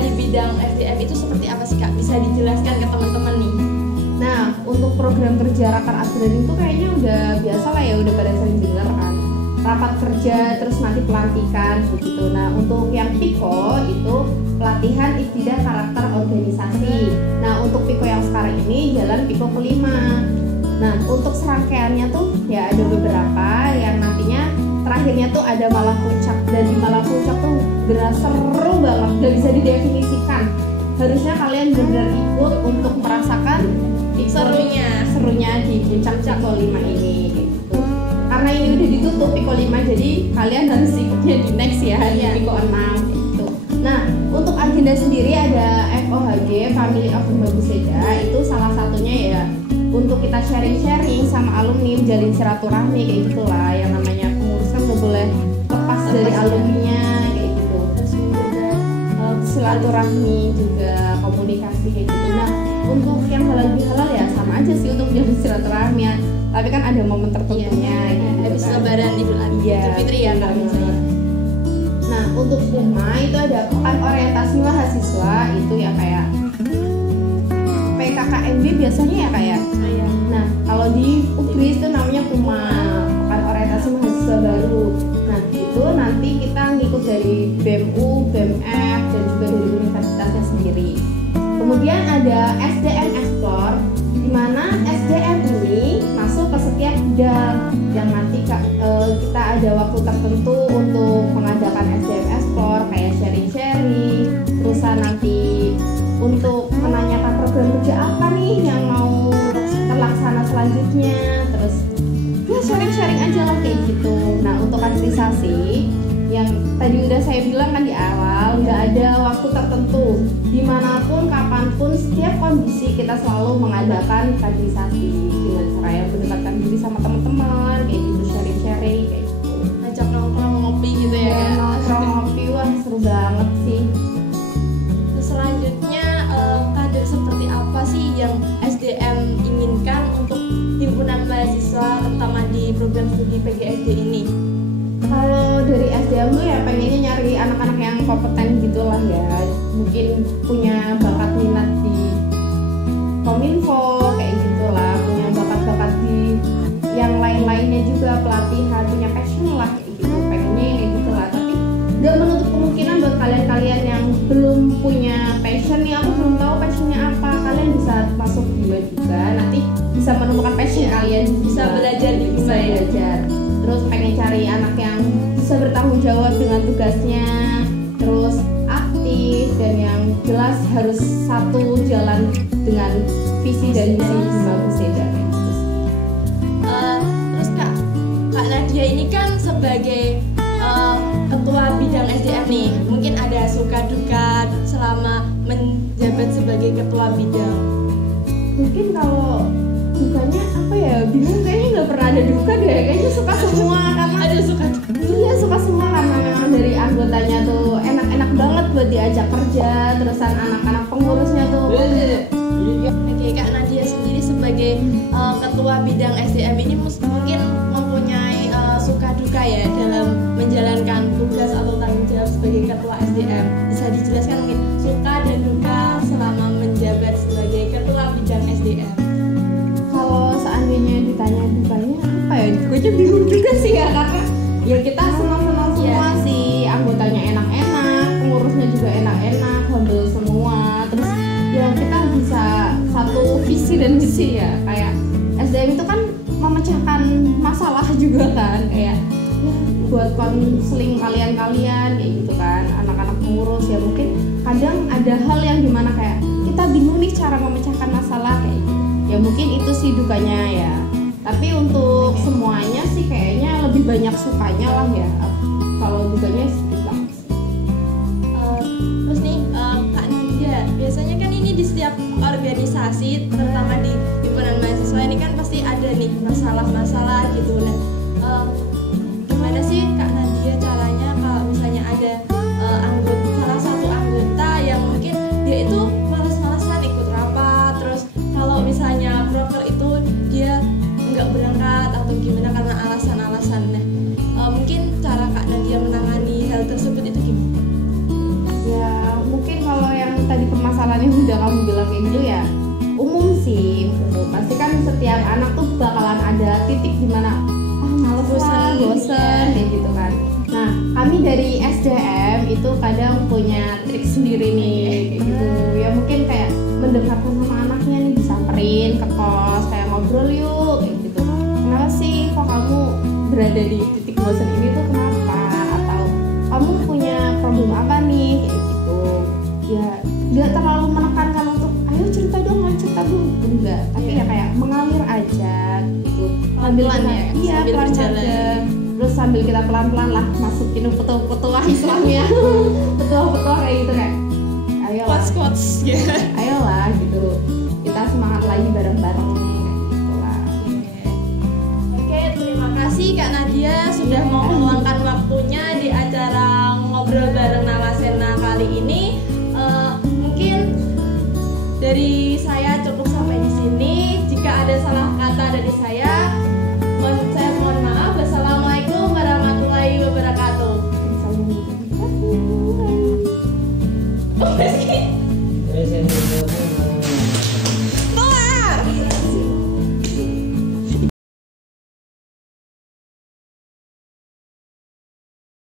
di bidang SDM itu seperti apa sih Kak? Bisa dijelaskan ke teman-teman nih. Nah, untuk program kerja Raker Agraring itu kayaknya udah biasa lah ya, udah pada sering dengar kan. Rapat kerja, terus nanti pelantikan begitu. Nah, untuk yang PIKO itu pelatihan istidah karakter organisasi. Nah, untuk PIKO yang sekarang ini jalan PIKO kelima. Nah, untuk serangkaiannya tuh ya ada beberapa yang nantinya terakhirnya tuh ada Malang Puncak, dan di Malang Puncak tuh benar seru banget, gak bisa didefinisikan. Harusnya kalian benar ikut untuk merasakan serunya di Puncak PIKO 5 ini gitu. Karena ini udah ditutup PIKO 5, jadi kalian harus ikutnya di next ya, di PIKO 6 gitu. Nah, untuk agenda sendiri ada FOHG Family of Mbaguseda, itu salah satunya ya untuk kita sharing-sharing sama alumni, menjalin silaturahmi kayak gitulah. Yang namanya pengurus kan gak boleh lepas dari alumninya kayak gitu. Terus juga silaturahmi juga, komunikasi kayak gitu. Nah, untuk yang halal bihalal ya sama aja sih untuk menjalin silaturahmi ya. Tapi kan ada momen tertentunya gitu, habis kan. Lebaran Idul Fitri ya Kak misalnya. Nah, untuk UMA itu ada pekan orientasi mahasiswa, itu ya kayak PKKMB biasanya ya kayak. Nah, kalau di UGRI itu namanya PUMA, pekan orientasi mahasiswa baru. Nah, itu nanti kita ngikut dari BEMU, BEMF, dan juga dari universitasnya sendiri. Kemudian ada SDM Explore, di mana SDM ini masuk ke setiap bidang yang nanti kita ada waktu tertentu untuk mengadakan SDM Explore kayak sharing-sharing, terusan nanti untuk menanyakan program kerja apa nih yang mau terlaksana selanjutnya, terus ya sharing-sharing aja lah kayak gitu. Nah, untuk kaderisasi yang tadi udah saya bilang kan di awal, nggak ada waktu tertentu, dimanapun kapanpun setiap kondisi kita selalu mengadakan kaderisasi dengan cara yang mendekatkan diri sama teman-teman kayak gitu, sharing-sharing kayak gitu, Ajak nongkrong ngopi gitu ya. nongkrong ngopi, wah seru banget sih. Terus selanjutnya kader seperti apa sih yang SDM inginkan untuk himpunan mahasiswa terutama di program studi PGSD ini? Kalau dari SDM tuh ya pengennya nyari anak-anak yang kompeten gitulah ya, mungkin punya bakat minat di Kominfo kayak gitulah, punya bakat-bakat di yang lain-lainnya juga, pelatihan, punya passion lah kayak gitu, pengennya kayak gitulah. Tapi gak menutup kemungkinan buat kalian-kalian yang belum punya passion nih, aku belum tahu passionnya apa, kalian bisa masuk juga nanti bisa menemukan passion kalian, Bisa belajar di bisa belajar. Terus pengen cari anak yang bisa bertanggung jawab dengan tugasnya, terus aktif, dan yang jelas harus satu jalan dengan visi dan misi Mbaguseda. Terus Kak Nadia ini kan sebagai ketua bidang SDM nih, mungkin ada suka duka selama menjabat sebagai ketua bidang. Mungkin kalau dukanya apa ya, bingung, kayaknya nggak pernah ada duka deh, kayaknya suka semua karena Ada suka iya suka semua karena memang dari anggotanya tuh enak-enak banget buat diajak kerja, terusan anak-anak pengurusnya tuh. Oke, Kak Nadia sendiri sebagai ketua bidang SDM ini mungkin mempunyai suka duka ya dalam menjalankan tugas atau tanggung jawab sebagai ketua SDM. Bisa dijelaskan mungkin suka dan duka selama menjabat sebagai ketua bidang SDM? Kalau seandainya ditanya dukanya apa ya, gue aja bingung juga sih ya, karena ya kita senang-senang semua sih, anggotanya enak-enak, pengurusnya juga enak-enak, humble semua. Terus ya kita bisa satu visi dan misi ya, kayak SDM itu kan memecahkan masalah juga kan, kayak ya, buat konseling kalian-kalian kayak gitu kan, anak-anak pengurus ya mungkin kadang ada hal yang dimana kayak kita bingung nih cara memecahkan masalah kayak gitu. Ya mungkin itu sih dukanya ya. Tapi untuk semuanya sih kayaknya lebih banyak sukanya lah ya. Kalau dukanya sedikit banget sih. Terus nih Kak Nadia, biasanya kan ini di setiap organisasi, terutama di himpunan mahasiswa ini kan pasti ada nih masalah-masalah gitu. Nah, gimana sih Kak Nadia caranya kalau misalnya ada salah satu anggota yang mungkin dia itu malas-malasan ikut rapat, terus kalau misalnya proker itu dia nggak berangkat atau gimana karena alasan-alasan. Nah, mungkin cara Kak Nadia menangani hal tersebut itu gimana? Ya mungkin kalau kamu bilang kayak gitu ya umum sih gitu. Pasti kan setiap anak tuh bakalan ada titik dimana males lah, bosen kayak gitu kan. Nah kami dari SDM itu kadang punya trik sendiri nih kayak gitu ya, mungkin kayak mendekatkan sama anaknya nih, disamperin ke kos kayak ngobrol yuk kayak gitu. Kenapa sih kok kamu berada di titik bosan ini tuh, kenapa, atau kamu punya problem apa nih kayak gitu ya. Gak terlalu menekankan untuk ayo cerita dong, enggak, tapi ya kayak mengalir aja gitu, pelan ya, iya pelan aja, terus sambil kita pelan-pelan lah masukin petua-petuaan Islamnya petua-petua kayak gitu kayak ayolah quotes ya. Ayolah gitu, kita semangat lagi bareng-bareng kayak gitu lah. Oke, terima kasih Kak Nadia sudah mau meluangkan waktunya di acara ngobrol bareng Nalasena kali ini. Mungkin dari saya cukup sampai di sini. Jika ada salah kata dari saya,